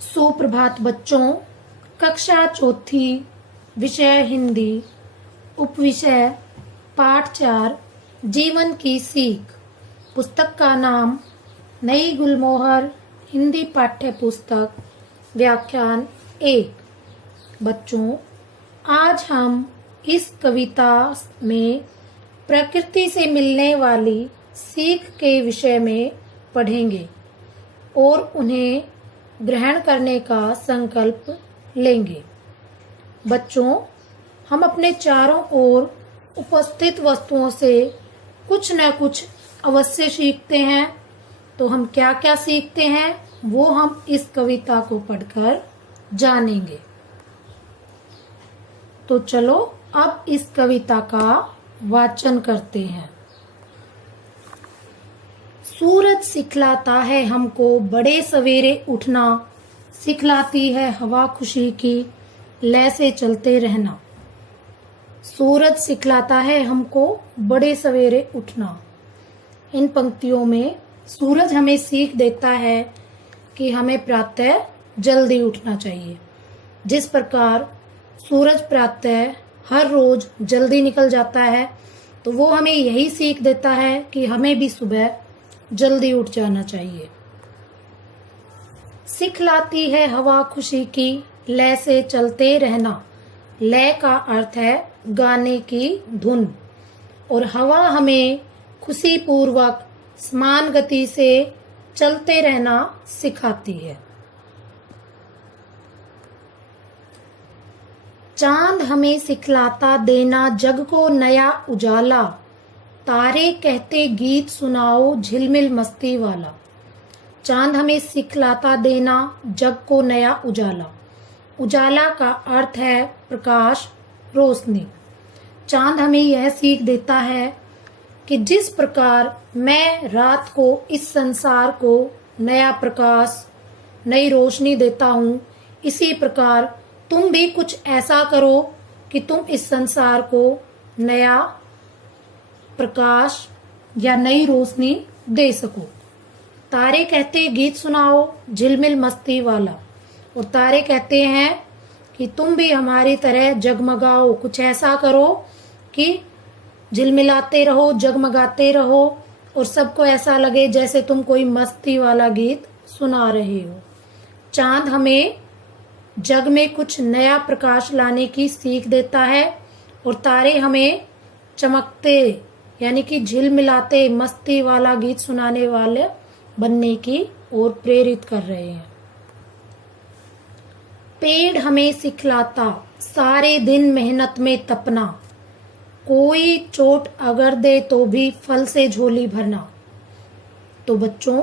सुप्रभात बच्चों। कक्षा चौथी, विषय हिंदी, उपविषय पाठ 4, जीवन की सीख। पुस्तक का नाम नई गुलमोहर हिंदी पाठ्य पुस्तक, व्याख्यान 1। बच्चों, आज हम इस कविता में प्रकृति से मिलने वाली सीख के विषय में पढ़ेंगे और उन्हें ग्रहण करने का संकल्प लेंगे। बच्चों, हम अपने चारों ओर उपस्थित वस्तुओं से कुछ न कुछ अवश्य सीखते हैं। तो हम क्या क्या सीखते हैं वो हम इस कविता को पढ़कर जानेंगे। तो चलो अब इस कविता का वाचन करते हैं। सूरज सिखलाता है हमको बड़े सवेरे उठना, सिखलाती है हवा खुशी की लय से चलते रहना। सूरज सिखलाता है हमको बड़े सवेरे उठना। इन पंक्तियों में सूरज हमें सीख देता है कि हमें प्रातः जल्दी उठना चाहिए। जिस प्रकार सूरज प्रातः हर रोज जल्दी निकल जाता है, तो वो हमें यही सीख देता है कि हमें भी सुबह जल्दी उठ जाना चाहिए। सिखलाती है हवा खुशी की लय से चलते रहना। लय का अर्थ है गाने की धुन, और हवा हमें खुशी पूर्वक समान गति से चलते रहना सिखाती है। चांद हमें सिखलाता देना जग को नया उजाला। तारे कहते गीत सुनाओ झिलमिल मस्ती वाला। चांद हमें सिखलाता देना जग को नया उजाला। उजाला का अर्थ है प्रकाश, रोशनी। चांद हमें यह सीख देता है कि जिस प्रकार मैं रात को इस संसार को नया प्रकाश, नई रोशनी देता हूँ, इसी प्रकार तुम भी कुछ ऐसा करो कि तुम इस संसार को नया प्रकाश या नई रोशनी दे सको। तारे कहते गीत सुनाओ झिलमिल मस्ती वाला, और तारे कहते हैं कि तुम भी हमारी तरह जगमगाओ, कुछ ऐसा करो कि झिलमिलाते रहो, जगमगाते रहो, और सबको ऐसा लगे जैसे तुम कोई मस्ती वाला गीत सुना रहे हो। चांद हमें जग में कुछ नया प्रकाश लाने की सीख देता है, और तारे हमें चमकते यानी कि झिलमिलाते मस्ती वाला गीत सुनाने वाले बनने की ओर प्रेरित कर रहे हैं। पेड़ हमें सिखलाता सारे दिन मेहनत में तपना। कोई चोट अगर दे तो भी फल से झोली भरना। तो बच्चों,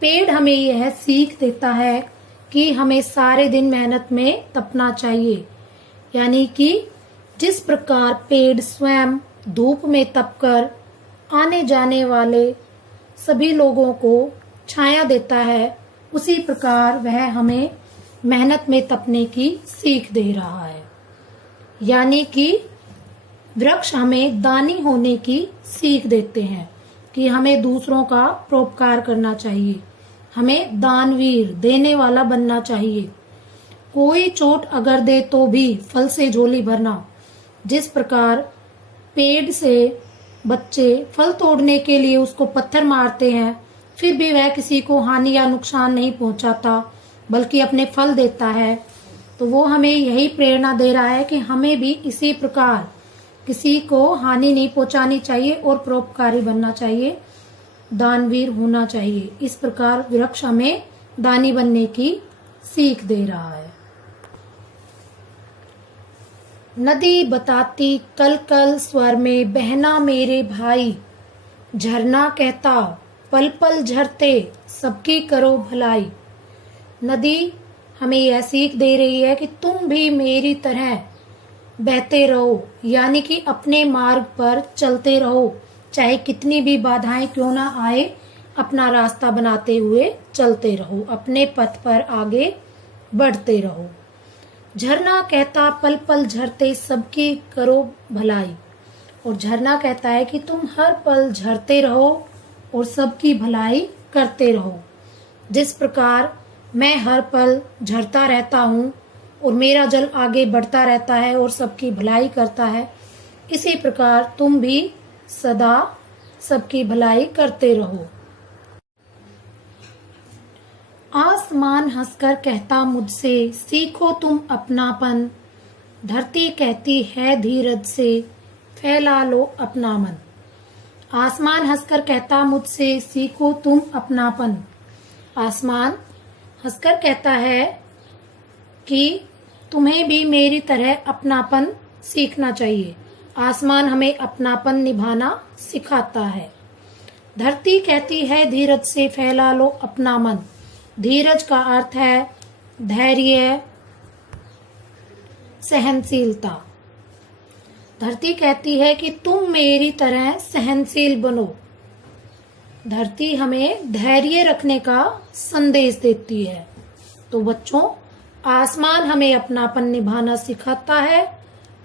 पेड़ हमें यह सीख देता है कि हमें सारे दिन मेहनत में तपना चाहिए, यानी कि जिस प्रकार पेड़ स्वयं धूप में तपकर आने जाने वाले सभी लोगों को छाया देता है, उसी प्रकार वह हमें मेहनत में तपने की सीख दे रहा है। यानी कि वृक्ष हमें दानी होने की सीख देते हैं कि हमें दूसरों का परोपकार करना चाहिए, हमें दानवीर, देने वाला बनना चाहिए। कोई चोट अगर दे तो भी फल से झोली भरना। जिस प्रकार पेड़ से बच्चे फल तोड़ने के लिए उसको पत्थर मारते हैं, फिर भी वह किसी को हानि या नुकसान नहीं पहुंचाता, बल्कि अपने फल देता है, तो वो हमें यही प्रेरणा दे रहा है कि हमें भी इसी प्रकार किसी को हानि नहीं पहुंचानी चाहिए और परोपकारी बनना चाहिए, दानवीर होना चाहिए। इस प्रकार वृक्ष हमें दानी बनने की सीख दे रहा है। नदी बताती कल कल स्वर में बहना मेरे भाई। झरना कहता पल पल झरते सबकी करो भलाई। नदी हमें यह सीख दे रही है कि तुम भी मेरी तरह बहते रहो, यानी कि अपने मार्ग पर चलते रहो, चाहे कितनी भी बाधाएं क्यों ना आए, अपना रास्ता बनाते हुए चलते रहो, अपने पथ पर आगे बढ़ते रहो। झरना कहता पल पल झरते सबकी करो भलाई, और झरना कहता है कि तुम हर पल झरते रहो और सबकी भलाई करते रहो। जिस प्रकार मैं हर पल झरता रहता हूँ और मेरा जल आगे बढ़ता रहता है और सबकी भलाई करता है, इसी प्रकार तुम भी सदा सबकी भलाई करते रहो। आसमान हंसकर कहता मुझसे, सीखो तुम अपनापन। धरती कहती है धीरज से, फैला लो अपना मन। आसमान हंसकर कहता मुझसे, सीखो तुम अपनापन। आसमान हंसकर कहता है कि तुम्हें भी मेरी तरह अपनापन सीखना चाहिए। आसमान हमें अपनापन निभाना सिखाता है। धरती कहती है धीरज से, फैला लो अपना मन। धीरज का अर्थ है धैर्य, सहनशीलता। धरती कहती है कि तुम मेरी तरह सहनशील बनो। धरती हमें धैर्य रखने का संदेश देती है। तो बच्चों, आसमान हमें अपनापन निभाना सिखाता है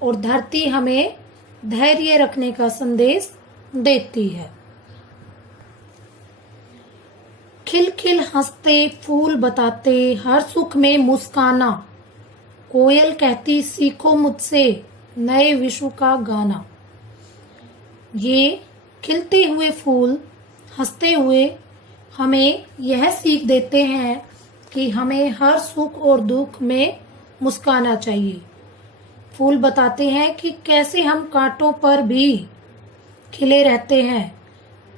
और धरती हमें धैर्य रखने का संदेश देती है। खिलखिल हंसते फूल बताते, हर सुख में मुस्काना। कोयल कहती सीखो मुझसे, नए विश्व का गाना। ये खिलते हुए फूल हंसते हुए हमें यह सीख देते हैं कि हमें हर सुख और दुख में मुस्काना चाहिए। फूल बताते हैं कि कैसे हम कांटों पर भी खिले रहते हैं,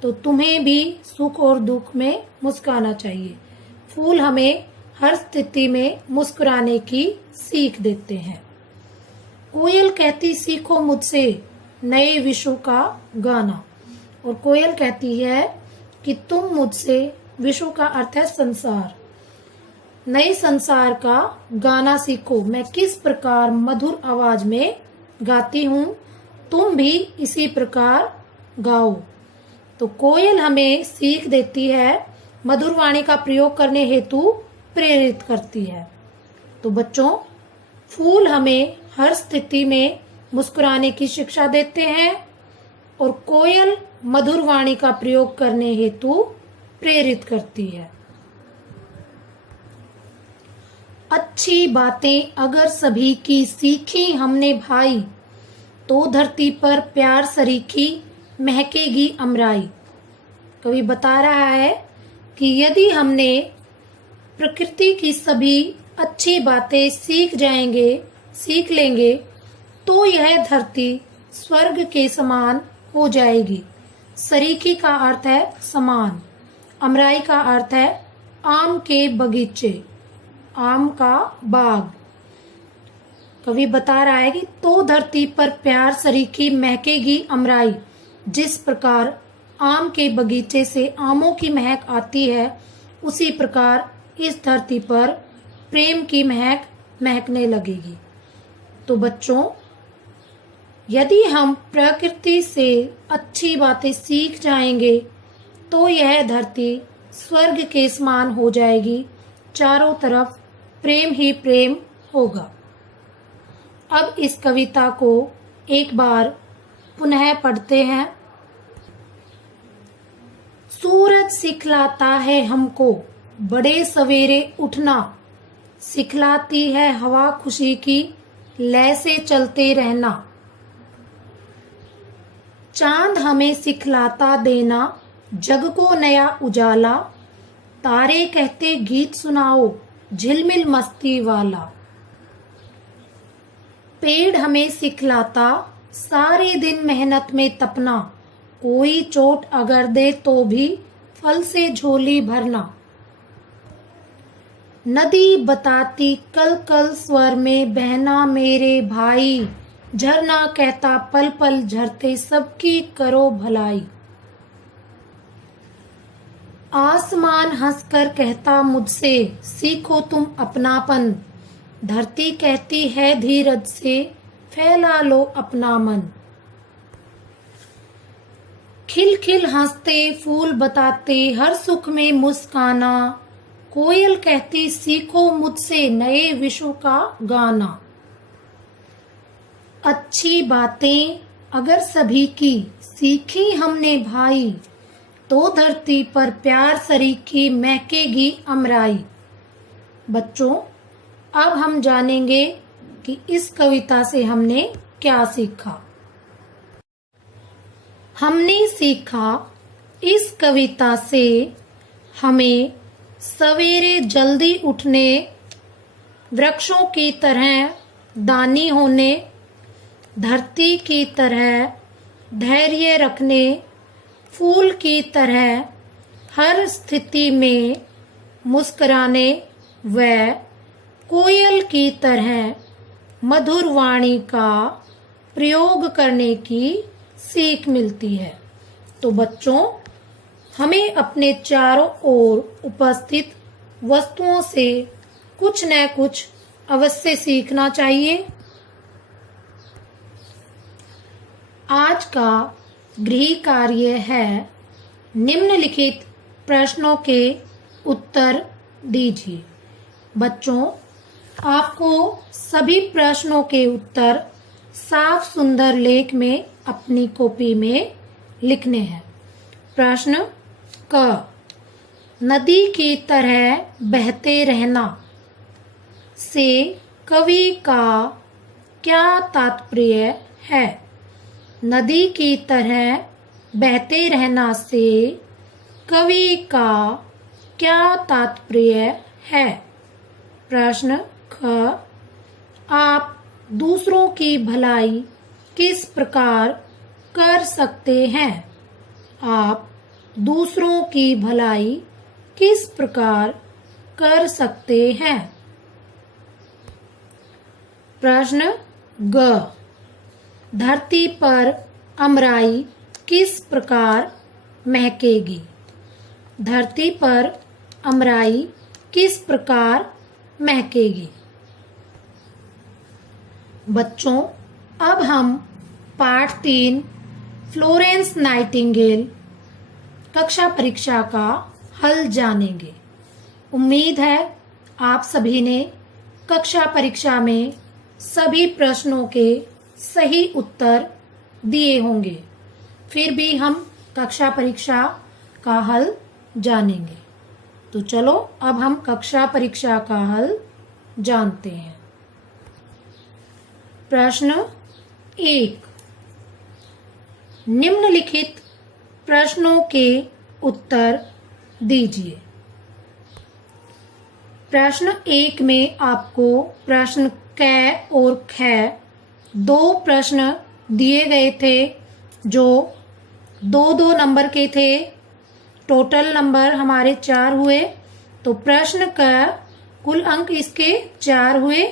तो तुम्हें भी सुख और दुख में मुस्काना चाहिए। फूल हमें हर स्थिति में मुस्कुराने की सीख देते हैं। कोयल कहती सीखो मुझसे, नए विश्व का गाना। और कोयल कहती है कि तुम मुझसे, विश्व का अर्थ है संसार, नए संसार का गाना सीखो। मैं किस प्रकार मधुर आवाज में गाती हूँ, तुम भी इसी प्रकार गाओ। तो कोयल हमें सीख देती है, मधुर वाणी का प्रयोग करने हेतु प्रेरित करती है। तो बच्चों, फूल हमें हर स्थिति में मुस्कुराने की शिक्षा देते हैं और कोयल मधुर वाणी का प्रयोग करने हेतु प्रेरित करती है। अच्छी बातें अगर सभी की सीखी हमने भाई, तो धरती पर प्यार सरीखी महकेगी अमराई। कवि बता रहा है कि यदि हमने प्रकृति की सभी अच्छी बातें सीख लेंगे, तो यह धरती स्वर्ग के समान हो जाएगी। सरीखी का अर्थ है समान, अमराई का अर्थ है आम के बगीचे, आम का बाग। कवि बता रहा है कि तो धरती पर प्यार सरीखी महकेगी अमराई। जिस प्रकार आम के बगीचे से आमों की महक आती है, उसी प्रकार इस धरती पर प्रेम की महक महकने लगेगी। तो बच्चों, यदि हम प्रकृति से अच्छी बातें सीख जाएंगे, तो यह धरती स्वर्ग के समान हो जाएगी। चारों तरफ प्रेम ही प्रेम होगा। अब इस कविता को एक बार पुनः पढ़ते हैं। सूरज सिखलाता है हमको बड़े सवेरे उठना, सिखलाती है हवा खुशी की लय से चलते रहना। चांद हमें सिखलाता देना जग को नया उजाला, तारे कहते गीत सुनाओ झिलमिल मस्ती वाला। पेड़ हमें सिखलाता सारे दिन मेहनत में तपना, कोई चोट अगर दे तो भी फल से झोली भरना। नदी बताती कल कल स्वर में बहना मेरे भाई, झरना कहता पल पल झरते सबकी करो भलाई। आसमान हंसकर कहता मुझसे, सीखो तुम अपनापन। धरती कहती है धीरज से, फैला लो अपना मन। खिल खिल हंसते फूल बताते हर सुख में मुस्काना, कोयल कहती सीखो मुझसे नए विश्व का गाना। अच्छी बातें अगर सभी की सीखी हमने भाई, तो धरती पर प्यार सरीखी महकेगी अमराई। बच्चों, अब हम जानेंगे कि इस कविता से हमने क्या सीखा। हमने सीखा इस कविता से हमें सवेरे जल्दी उठने, वृक्षों की तरह दानी होने, धरती की तरह धैर्य रखने, फूल की तरह हर स्थिति में मुस्कुराने व कोयल की तरह मधुर वाणी का प्रयोग करने की सीख मिलती है। तो बच्चों, हमें अपने चारों ओर उपस्थित वस्तुओं से कुछ न कुछ अवश्य सीखना चाहिए। आज का गृह कार्य है निम्नलिखित प्रश्नों के उत्तर दीजिए। बच्चों, आपको सभी प्रश्नों के उत्तर साफ सुंदर लेख में अपनी कॉपी में लिखने हैं। प्रश्न क, नदी की तरह बहते रहना से कवि का क्या तात्पर्य है? नदी की तरह बहते रहना से कवि का क्या तात्पर्य है? प्रश्न ख, आप दूसरों की भलाई किस प्रकार कर सकते हैं? आप दूसरों की भलाई किस प्रकार कर सकते हैं? प्रश्न ग, धरती पर अमराई किस प्रकार महकेगी? धरती पर अमराई किस प्रकार महकेगी? बच्चों, अब हम पाठ 3 फ्लोरेंस नाइटिंगेल कक्षा परीक्षा का हल जानेंगे। उम्मीद है आप सभी ने कक्षा परीक्षा में सभी प्रश्नों के सही उत्तर दिए होंगे। फिर भी हम कक्षा परीक्षा का हल जानेंगे। तो चलो अब हम कक्षा परीक्षा का हल जानते हैं। प्रश्न 1, निम्नलिखित प्रश्नों के उत्तर दीजिए। प्रश्न 1 में आपको प्रश्न क और ख 2 प्रश्न दिए गए थे जो 2-2 नंबर के थे। टोटल नंबर हमारे 4 हुए। तो प्रश्न क कुल अंक इसके 4 हुए।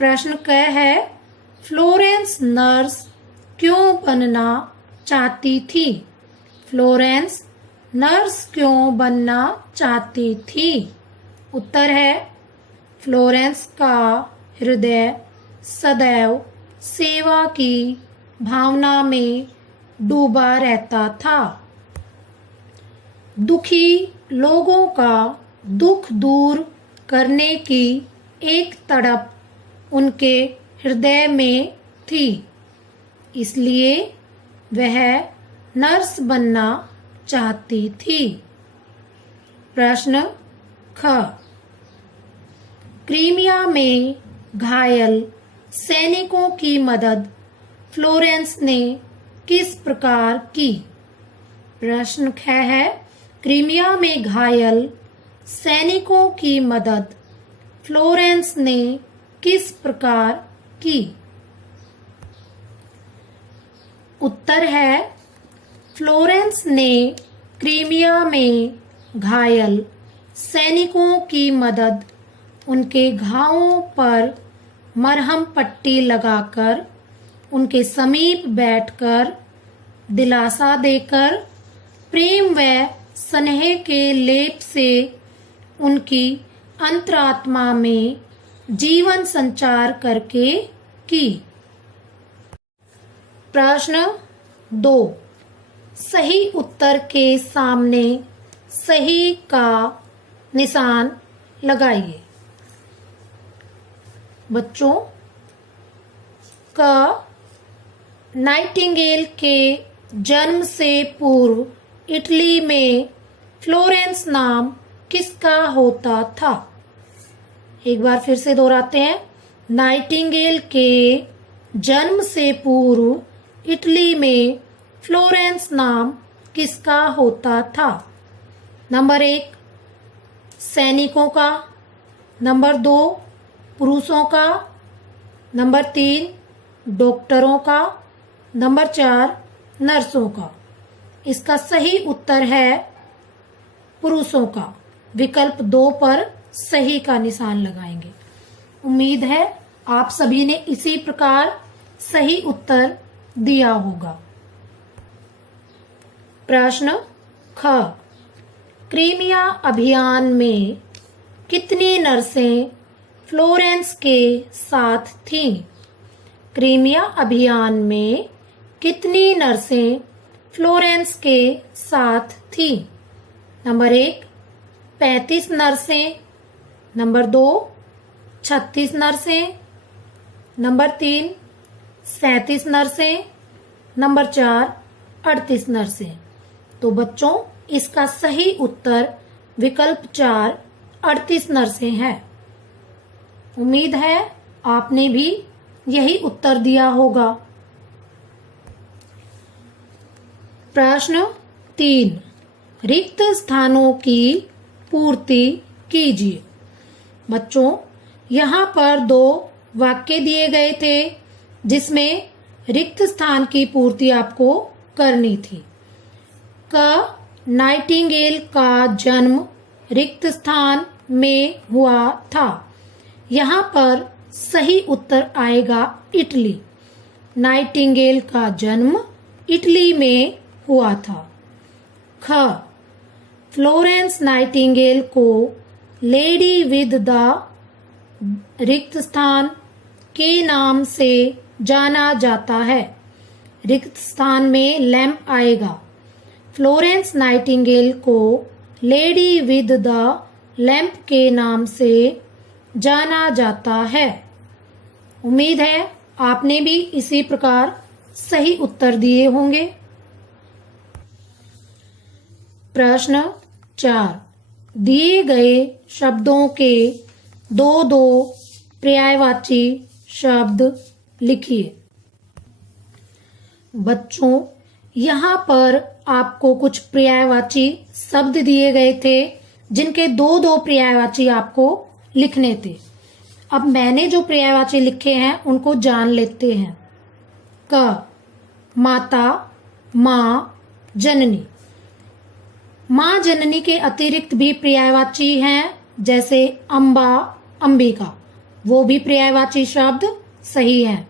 प्रश्न क है, फ्लोरेंस नर्स क्यों बनना चाहती थी? फ्लोरेंस नर्स क्यों बनना चाहती थी? उत्तर है, फ्लोरेंस का हृदय सदैव सेवा की भावना में डूबा रहता था। दुखी लोगों का दुख दूर करने की एक तड़प उनके हृदय में थी, इसलिए वह नर्स बनना चाहती थी। प्रश्न ख, क्रीमिया में घायल सैनिकों की मदद फ्लोरेंस ने किस प्रकार की? प्रश्न ख है, क्रीमिया में घायल सैनिकों की मदद फ्लोरेंस ने किस प्रकार की? उत्तर है, फ्लोरेंस ने क्रीमिया में घायल सैनिकों की मदद उनके घावों पर मरहम पट्टी लगाकर, उनके समीप बैठकर, दिलासा देकर, प्रेम व स्नेह के लेप से उनकी अंतरात्मा में जीवन संचार करके की। प्रश्न 2, सही उत्तर के सामने सही का निशान लगाइए। बच्चों, क, नाइटिंगेल के जन्म से पूर्व इटली में फ्लोरेंस नाम किसका होता था? एक बार फिर से दोहराते हैं। नाइटिंगेल के जन्म से पूर्व इटली में फ्लोरेंस नाम किसका होता था? नंबर 1 सैनिकों का, नंबर 2 पुरुषों का, नंबर 3 डॉक्टरों का, नंबर 4 नर्सों का। इसका सही उत्तर है पुरुषों का। विकल्प 2 पर सही का निशान लगाएंगे। उम्मीद है आप सभी ने इसी प्रकार सही उत्तर दिया होगा। प्रश्न ख, क्रीमिया अभियान में कितनी नर्सें फ्लोरेंस के साथ थीं? क्रीमिया अभियान में कितनी नर्सें फ्लोरेंस के साथ थीं? नंबर 1 35 नर्सें, नंबर 2 36 नर्सें, नंबर 3 37 नर्सें, नंबर 4 38 नर्सें। तो बच्चों इसका सही उत्तर विकल्प 4 38 नर्सें है। उम्मीद है आपने भी यही उत्तर दिया होगा। प्रश्न 3, रिक्त स्थानों की पूर्ति कीजिए। बच्चों यहाँ पर 2 वाक्य दिए गए थे जिसमें रिक्त स्थान की पूर्ति आपको करनी थी। क, नाइटिंगेल का जन्म रिक्त स्थान में हुआ था। यहाँ पर सही उत्तर आएगा इटली। नाइटिंगेल का जन्म इटली में हुआ था। ख, फ्लोरेंस नाइटिंगेल को लेडी विद द रिक्त स्थान के नाम से जाना जाता है। रिक्त स्थान में लैम्प आएगा। फ्लोरेंस नाइटिंगेल को लेडी विद द लैम्प के नाम से जाना जाता है। उम्मीद है आपने भी इसी प्रकार सही उत्तर दिए होंगे। प्रश्न 4, दिए गए शब्दों के 2-2 पर्यायवाची शब्द लिखिए। बच्चों यहाँ पर आपको कुछ पर्यायवाची शब्द दिए गए थे जिनके 2-2 पर्यायवाची आपको लिखने थे। अब मैंने जो पर्यायवाची लिखे हैं उनको जान लेते हैं। क, माता, माँ, जननी। माँ जननी के अतिरिक्त भी पर्यायवाची हैं जैसे अम्बा, अंबिका, वो भी पर्यायवाची शब्द सही हैं।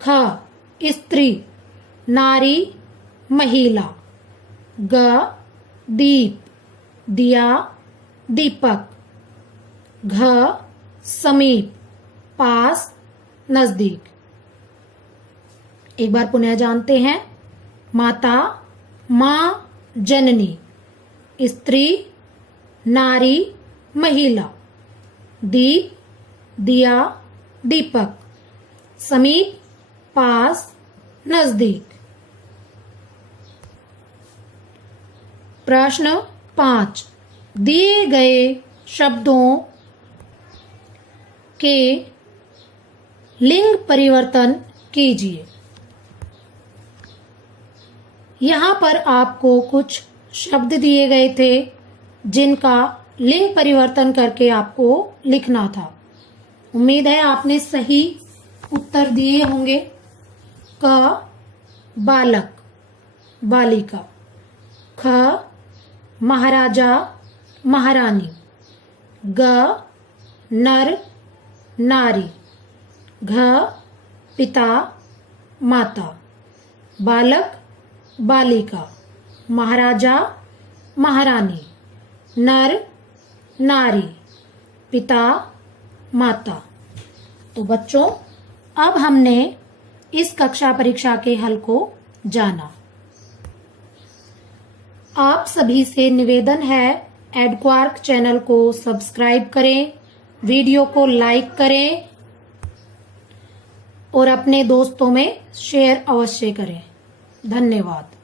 ख, स्त्री, नारी, महिला। ग, दीप, दिया, दीपक। घ, समीप, पास, नजदीक। एक बार पुनः जानते हैं। माता, माँ, जननी, स्त्री, नारी, महिला। दीप, दिया, दीपक। समीप, पास, नजदीक। प्रश्न 5, दिए गए शब्दों के लिंग परिवर्तन कीजिए। यहाँ पर आपको कुछ शब्द दिए गए थे जिनका लिंग परिवर्तन करके आपको लिखना था। उम्मीद है आपने सही उत्तर दिए होंगे। क, बालक, बालिका। ख, महाराजा, महारानी। ग, नर, नारी। घ, पिता, माता। बालक, बालिका, महाराजा, महारानी, नर, नारी, पिता, माता। तो बच्चों अब हमने इस कक्षा परीक्षा के हल को जाना। आप सभी से निवेदन है एडक्वार्क चैनल को सब्सक्राइब करें, वीडियो को लाइक करें और अपने दोस्तों में शेयर अवश्य करें। धन्यवाद।